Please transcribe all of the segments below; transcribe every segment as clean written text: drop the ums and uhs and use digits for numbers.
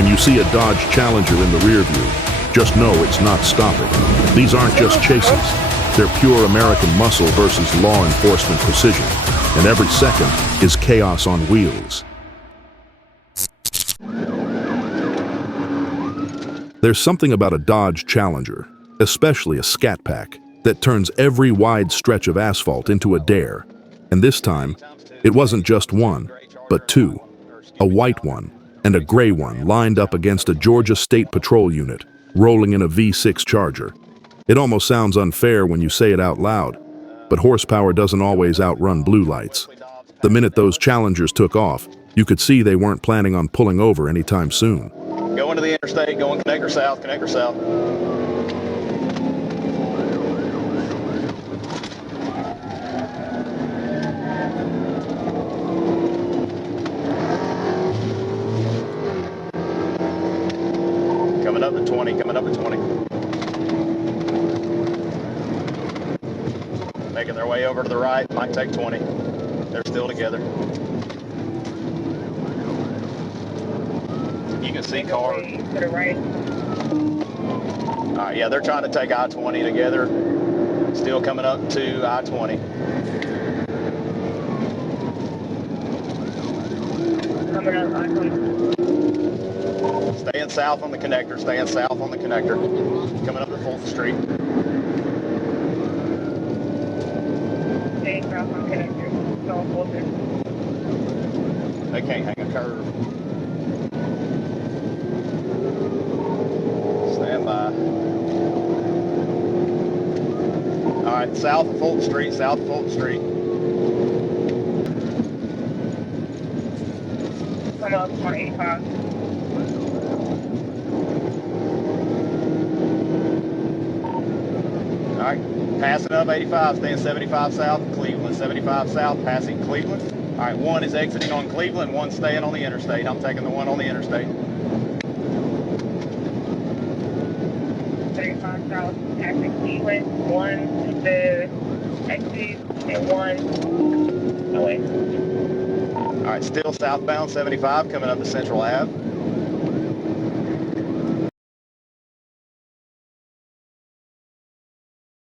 When you see a Dodge Challenger in the rear view, just know it's not stopping. These aren't just chases. They're pure American muscle versus law enforcement precision. And every second is chaos on wheels. There's something about a Dodge Challenger, especially a Scat Pack, that turns every wide stretch of asphalt into a dare. And this time, it wasn't just one, but two. A white one and a gray one lined up against a Georgia State Patrol unit, rolling in a V6 Charger. It almost sounds unfair when you say it out loud, but horsepower doesn't always outrun blue lights. The minute those Challengers took off, you could see they weren't planning on pulling over anytime soon. Going to the interstate, going connector south, connector south. Coming up at 20, coming up at 20. Making their way over to the right, might take 20. They're still together. You can see cars. To the right. All right, yeah, they're trying to take I-20 together. Still coming up to I-20. Coming up, I-20. Staying south on the connector, staying south on the connector. Coming up to Fulton Street. Staying south on connector. Going Fulton. They can't hang a curve. Stand by. All right, south of Fulton Street, south of Fulton Street. Coming up on 85. All right, passing up 85, staying 75 south, Cleveland, 75 south, passing Cleveland. All right, one is exiting on Cleveland, one staying on the interstate. I'm taking the one on the interstate. 35 south, passing Cleveland, one to the exit, and one away. All right, still southbound 75, coming up to Central Ave.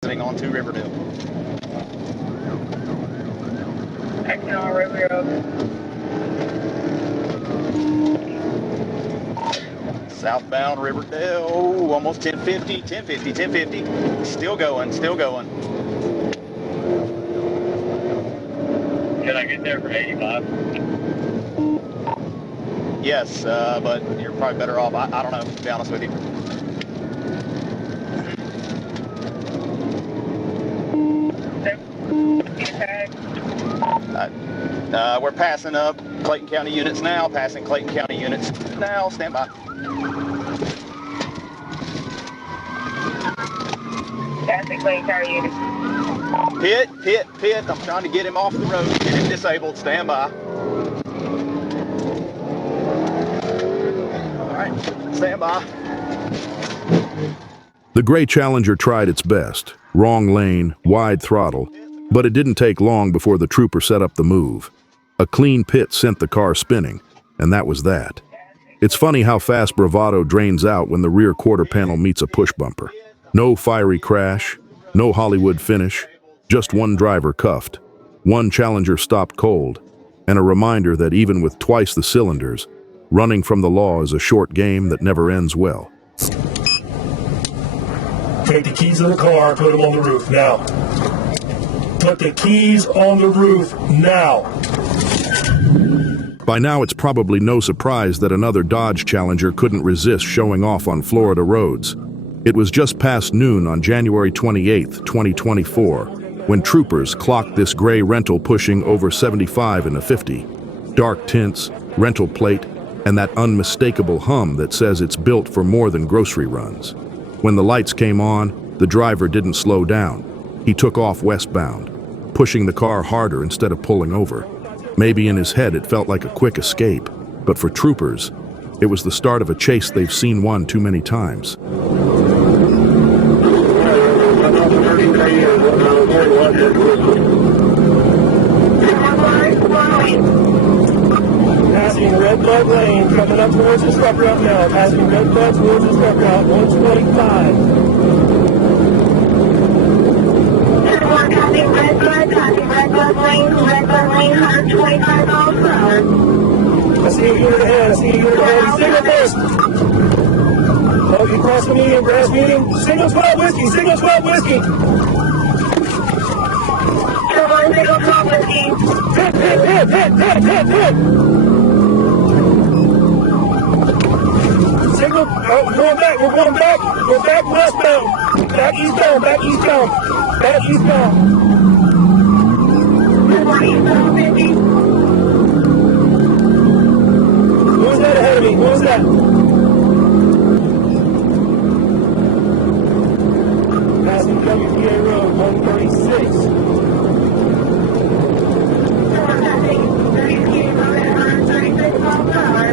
Exiting onto Riverdale. Exit on Riverdale. Southbound Riverdale, almost 1050, 1050, 1050. Still going, still going. Can I get there for 85? Yes, but you're probably better off. I don't know, to be honest with you. We're passing up Clayton County units now, passing Clayton County units now. Stand by. Passing Clayton County unit. Pit, pit, pit. I'm trying to get him off the road, get him disabled. Stand by. All right, stand by. The gray Challenger tried its best. Wrong lane, wide throttle. But it didn't take long before the trooper set up the move. A clean pit sent the car spinning, and that was that. It's funny how fast bravado drains out when the rear quarter panel meets a push bumper. No fiery crash, no Hollywood finish, just one driver cuffed, one Challenger stopped cold, and a reminder that even with twice the cylinders, running from the law is a short game that never ends well. Take the keys in the car, put them on the roof, now. Put the keys on the roof, now. By now, it's probably no surprise that another Dodge Challenger couldn't resist showing off on Florida roads. It was just past noon on January 28, 2024, when troopers clocked this gray rental pushing over 75 in a 50. Dark tints, rental plate, and that unmistakable hum that says it's built for more than grocery runs. When the lights came on, the driver didn't slow down. He took off westbound, pushing the car harder instead of pulling over. Maybe in his head it felt like a quick escape, but for troopers, it was the start of a chase they've seen one too many times. Passing red. Red Bud Lane, coming up towards the truck route now. Passing Red Bud towards the truck route, 125. Passing Red Bud Lane, 125 miles per hour. I see you unit ahead, Signal first. Oh, you cross the medium, grass medium. Signal 12 whiskey, Signal 12 whiskey. Signal 12 whiskey. Hit. Signal, we're going back. We're back westbound. Back eastbound. Who was that ahead of me? Who was that? Passing WPA Road, 136. Passing WPA Road at 136 miles per hour.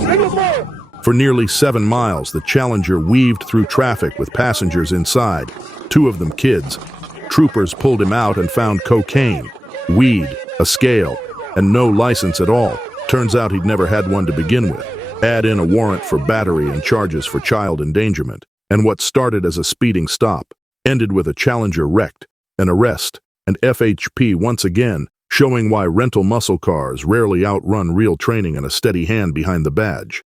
Signal 4! For nearly 7 miles, the Challenger weaved through traffic with passengers inside, 2 of them kids. Troopers pulled him out and found cocaine, weed, a scale, and no license at all. Turns out he'd never had one to begin with. Add in a warrant for battery and charges for child endangerment. And what started as a speeding stop ended with a Challenger wrecked, an arrest, and FHP once again, showing why rental muscle cars rarely outrun real training and a steady hand behind the badge.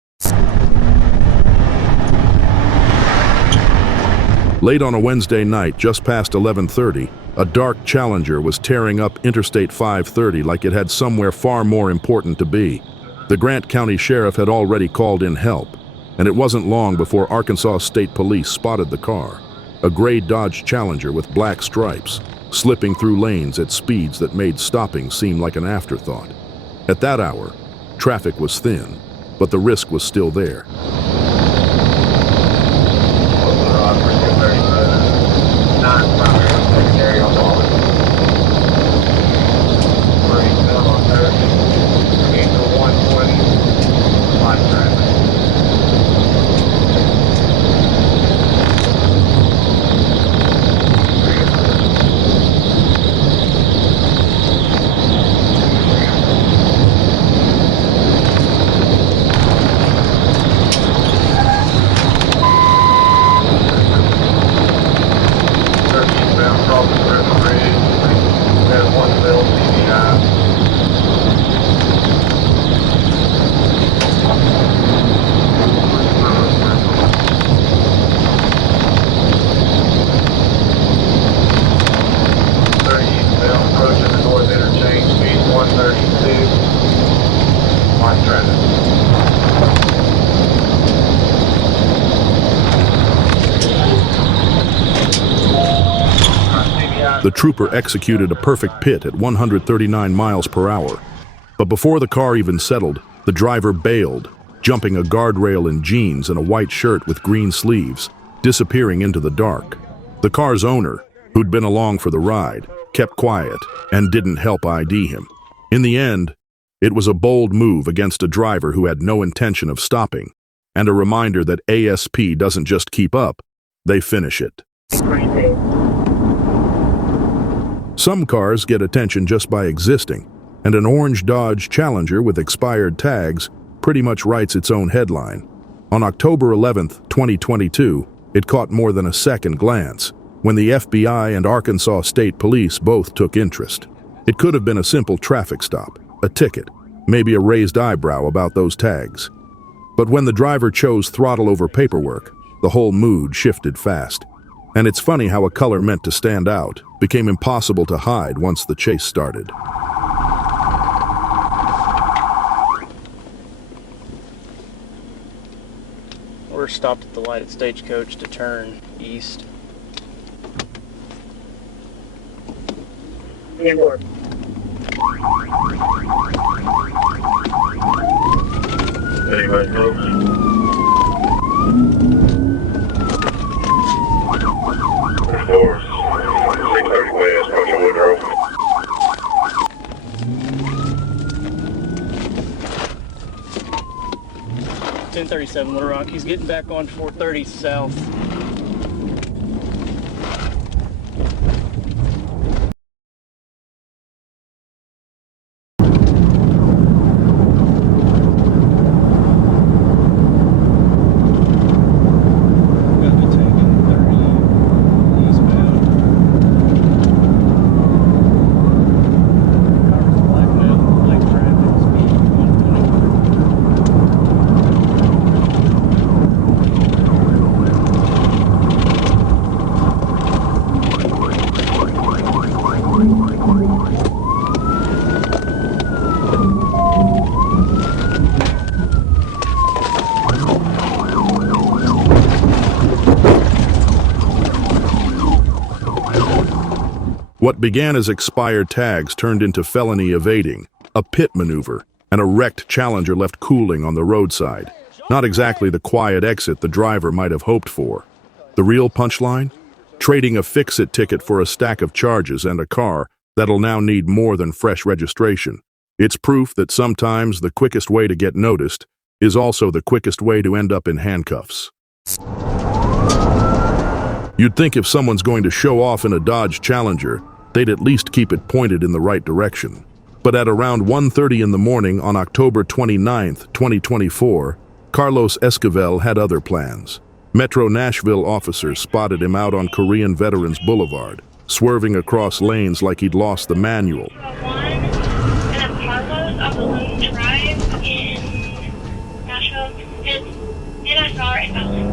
Late on a Wednesday night, just past 11:30, a dark Challenger was tearing up Interstate 530 like it had somewhere far more important to be. The Grant County Sheriff had already called in help, and it wasn't long before Arkansas State Police spotted the car, a gray Dodge Challenger with black stripes, slipping through lanes at speeds that made stopping seem like an afterthought. At that hour, traffic was thin, but the risk was still there. The trooper executed a perfect pit at 139 miles per hour. But before the car even settled, the driver bailed, jumping a guardrail in jeans and a white shirt with green sleeves, disappearing into the dark. The car's owner, who'd been along for the ride, kept quiet and didn't help ID him. In the end, it was a bold move against a driver who had no intention of stopping, and a reminder that ASP doesn't just keep up, they finish it. Some cars get attention just by existing, and an orange Dodge Challenger with expired tags pretty much writes its own headline. On October 11, 2022, it caught more than a second glance, when the FBI and Arkansas State Police both took interest. It could have been a simple traffic stop, a ticket, maybe a raised eyebrow about those tags. But when the driver chose throttle over paperwork, the whole mood shifted fast. And it's funny how a color meant to stand out became impossible to hide once the chase started. We're stopped at the light at Stagecoach to turn east. Inboard. Anybody close? 437 Little Rock. He's getting back on 430 south. What began as expired tags turned into felony evading, a pit maneuver, and a wrecked Challenger left cooling on the roadside. Not exactly the quiet exit the driver might have hoped for. The real punchline? Trading a fix-it ticket for a stack of charges and a car that'll now need more than fresh registration. It's proof that sometimes the quickest way to get noticed is also the quickest way to end up in handcuffs. You'd think if someone's going to show off in a Dodge Challenger, they'd at least keep it pointed in the right direction. But at around 1:30 in the morning on October 29th, 2024, Carlos Esquivel had other plans. Metro Nashville officers spotted him out on Korean Veterans Boulevard, swerving across lanes like he'd lost the manual. And I'm Carlos on the Lone Drive in Nashville, and I saw her in Belleville.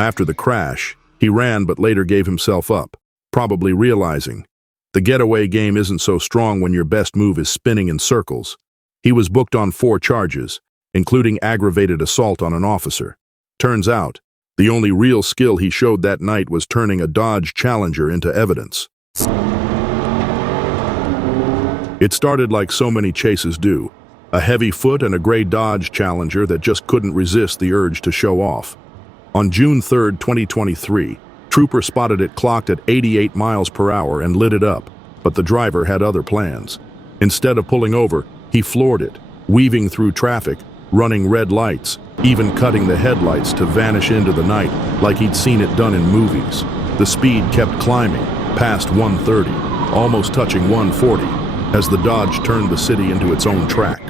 After the crash, he ran but later gave himself up, probably realizing the getaway game isn't so strong when your best move is spinning in circles. He was booked on 4 charges, including aggravated assault on an officer. Turns out, the only real skill he showed that night was turning a Dodge Challenger into evidence. It started like so many chases do, a heavy foot and a gray Dodge Challenger that just couldn't resist the urge to show off. On June 3, 2023, Trooper spotted it clocked at 88 miles per hour and lit it up, but the driver had other plans. Instead of pulling over, he floored it, weaving through traffic, running red lights, even cutting the headlights to vanish into the night like he'd seen it done in movies. The speed kept climbing, past 130, almost touching 140, as the Dodge turned the city into its own track.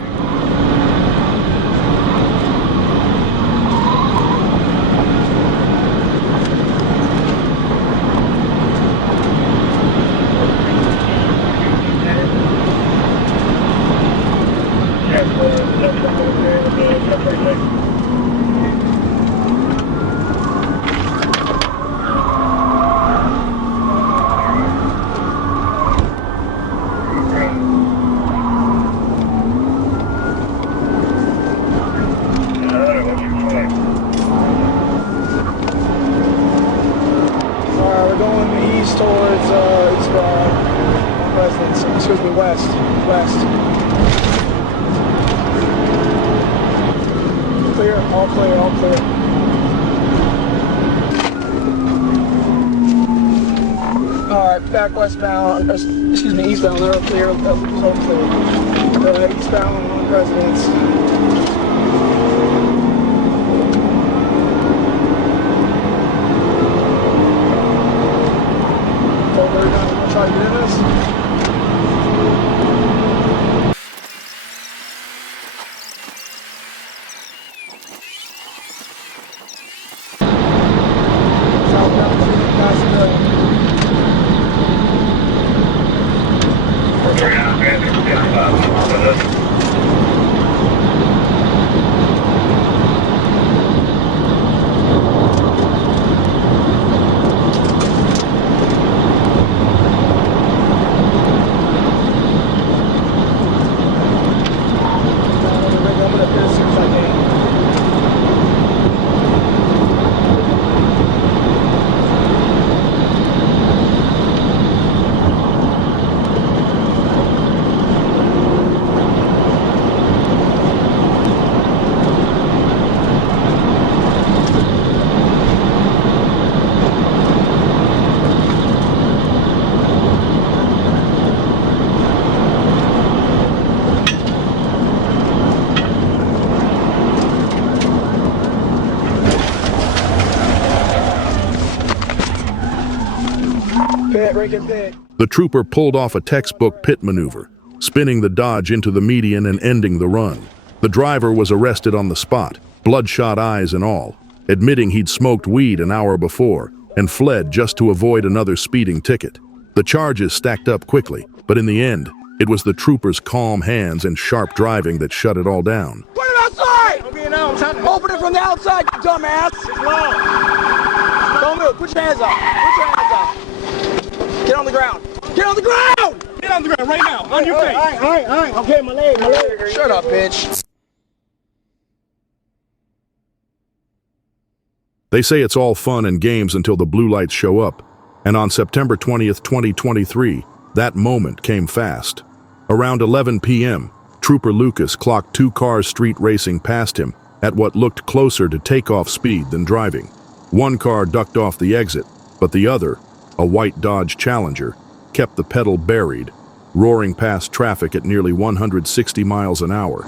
West. Clear, all clear, all clear. Alright, back westbound, excuse me, eastbound, they're all clear, that was all clear. Eastbound on residence. So we're gonna try to get in this. Break it thick. The trooper pulled off a textbook pit maneuver, spinning the Dodge into the median and ending the run. The driver was arrested on the spot, bloodshot eyes and all, admitting he'd smoked weed an hour before and fled just to avoid another speeding ticket. The charges stacked up quickly, but in the end, it was the trooper's calm hands and sharp driving that shut it all down. Put it outside! Open it from the outside, you dumbass! Don't move. Put your hands up. Put your hands up. Get on the ground. Get on the ground! Get on the ground right now, on your face. All right. Okay, my leg. Shut up, bitch. They say it's all fun and games until the blue lights show up, and on September 20th, 2023, that moment came fast. Around 11 p.m., Trooper Lucas clocked 2 cars street racing past him at what looked closer to takeoff speed than driving. One car ducked off the exit, but the other, a white Dodge Challenger, kept the pedal buried, roaring past traffic at nearly 160 miles an hour.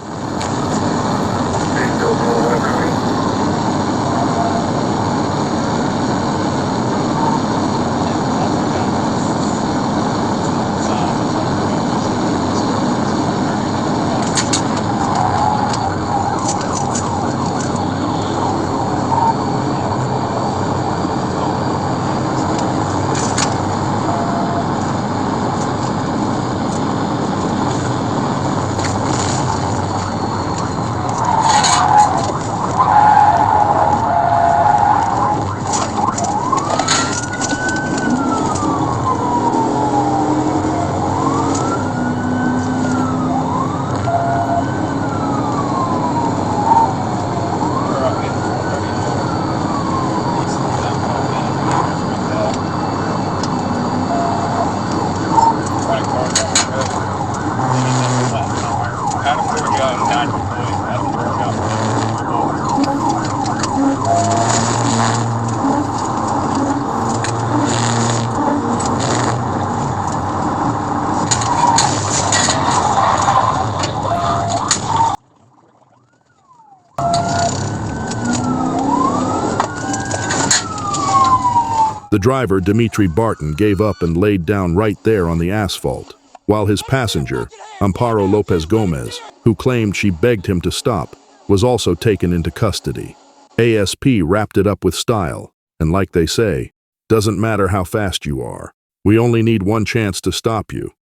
The driver, Dimitri Barton, gave up and laid down right there on the asphalt, while his passenger, Amparo Lopez Gomez, who claimed she begged him to stop, was also taken into custody. ASP wrapped it up with style, and like they say, doesn't matter how fast you are, we only need one chance to stop you.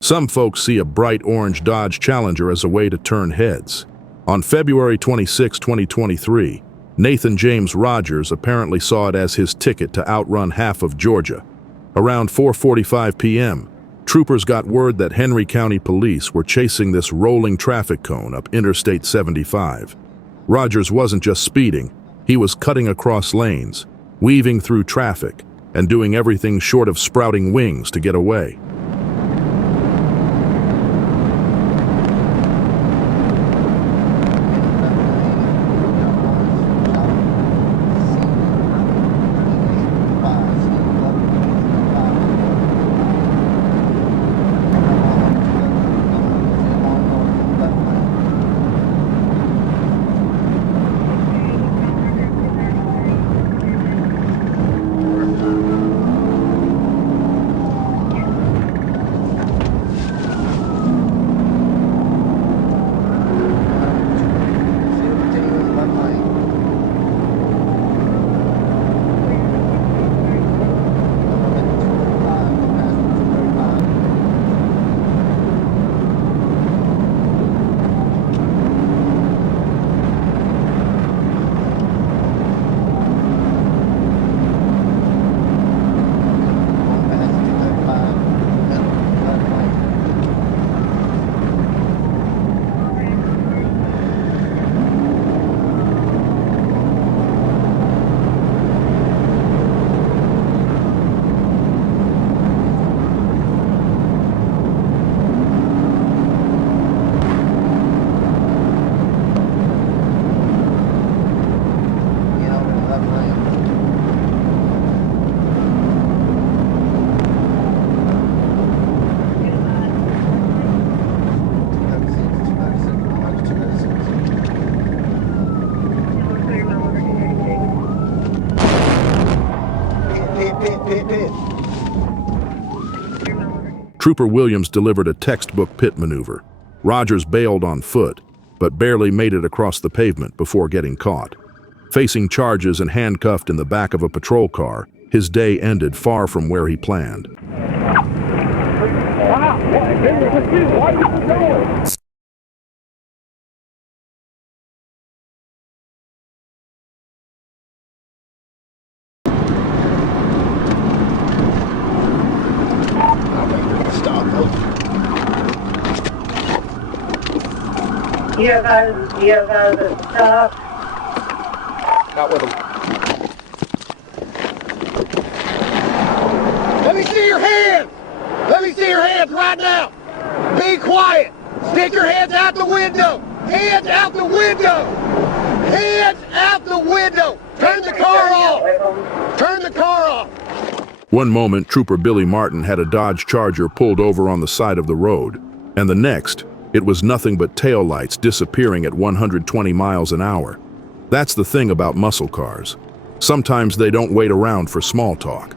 Some folks see a bright orange Dodge Challenger as a way to turn heads. On February 26, 2023, Nathan James Rogers apparently saw it as his ticket to outrun half of Georgia. Around 4:45 p.m., troopers got word that Henry County Police were chasing this rolling traffic cone up Interstate 75. Rogers wasn't just speeding, he was cutting across lanes, weaving through traffic, and doing everything short of sprouting wings to get away. Trooper Williams delivered a textbook pit maneuver. Rogers bailed on foot, but barely made it across the pavement before getting caught. Facing charges and handcuffed in the back of a patrol car, his day ended far from where he planned. You guys stop. Not with him. Let me see your hands! Let me see your hands right now! Be quiet! Stick your hands out the window! Hands out the window! Hands out the window! Turn the car off! Turn the car off! One moment, Trooper Billy Martin had a Dodge Charger pulled over on the side of the road, and the next, it was nothing but taillights disappearing at 120 miles an hour. That's the thing about muscle cars. Sometimes they don't wait around for small talk.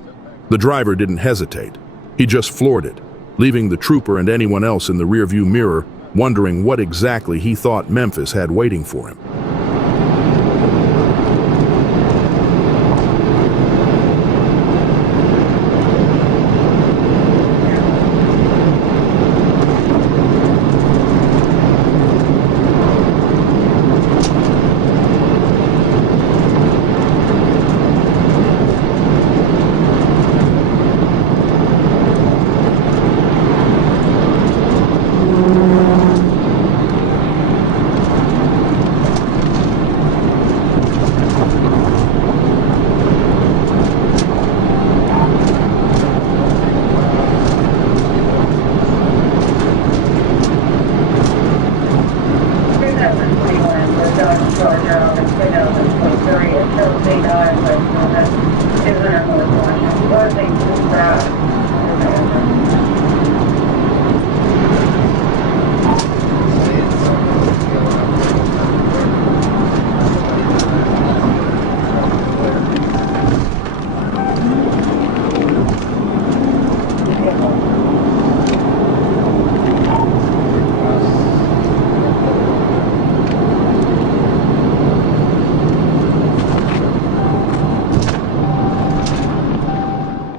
The driver didn't hesitate. He just floored it, leaving the trooper and anyone else in the rearview mirror wondering what exactly he thought Memphis had waiting for him.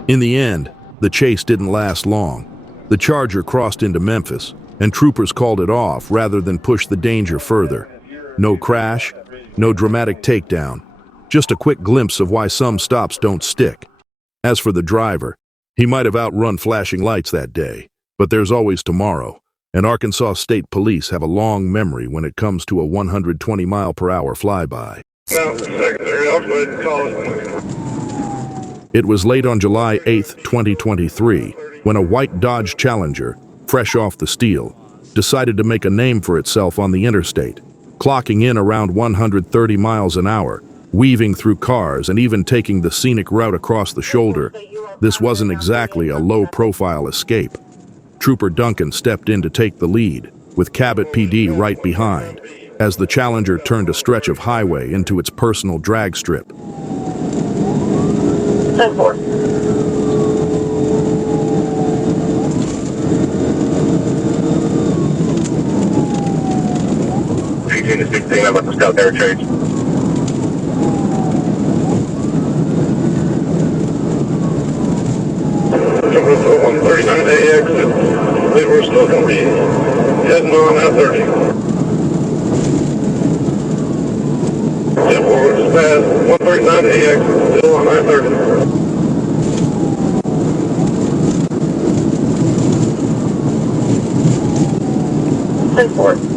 In the end, the chase didn't last long. The Charger crossed into Memphis, and troopers called it off rather than push the danger further. No crash, no dramatic takedown, just a quick glimpse of why some stops don't stick. As for the driver, he might have outrun flashing lights that day, but there's always tomorrow, and Arkansas State Police have a long memory when it comes to a 120-mile-per-hour flyby. Secretary, I'll go ahead and call it. It was late on July 8, 2023, when a white Dodge Challenger, fresh off the steel, decided to make a name for itself on the interstate, clocking in around 130 miles an hour, weaving through cars and even taking the scenic route across the shoulder. This wasn't exactly a low-profile escape. Trooper Duncan stepped in to take the lead, with Cabot PD right behind, as the Challenger turned a stretch of highway into its personal drag strip. 10-4. To 16, I'm at the scout interchange. Number 139A exit. We're still going to be heading on I-30. Yep, we're just past 139A exit, still on I-30. 10-4.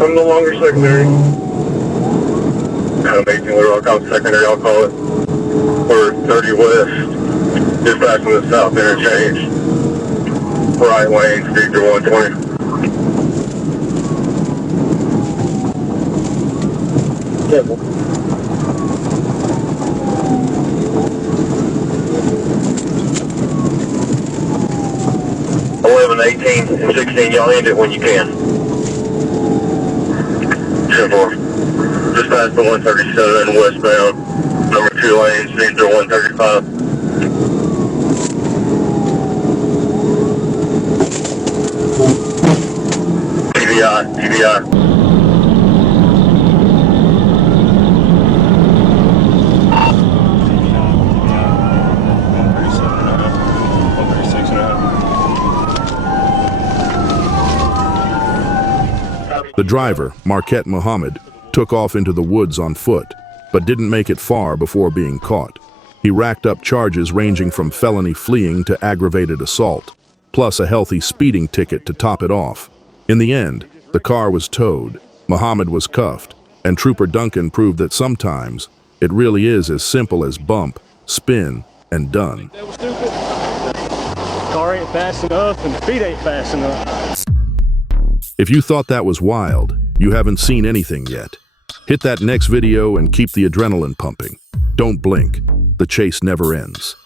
I'm no longer secondary. I'm 18 Little Rock, I'm secondary, I'll call it. We're 30 west, just passing the south interchange. Right lane, speed to 120. Simple. 11, 18, and 16, y'all end it when you can. 10-4. Just past the 137 westbound, number 2 lanes, into 135. TVI. The driver, Marquette Muhammad, took off into the woods on foot, but didn't make it far before being caught. He racked up charges ranging from felony fleeing to aggravated assault, plus a healthy speeding ticket to top it off. In the end, the car was towed, Muhammad was cuffed, and Trooper Duncan proved that sometimes it really is as simple as bump, spin, and done. That was stupid. Car ain't fast enough and the feet ain't fast enough. If you thought that was wild, you haven't seen anything yet. Hit that next video and keep the adrenaline pumping. Don't blink. The chase never ends.